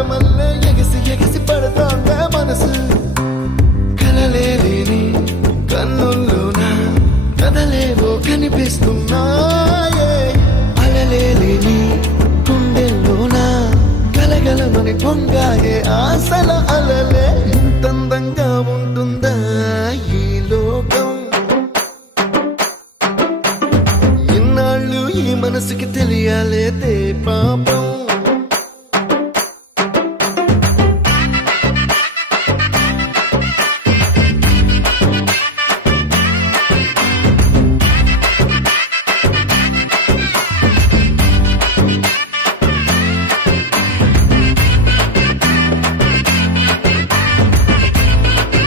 మల్లె ఎగిసి ఎగిసి పడతాందే మనసు కలలేని కన్నుల్లోన కదలేవో కనిపిస్తున్నాయే అలలేని గుండెల్లోన గలగలమని పొంగాయే ఆశల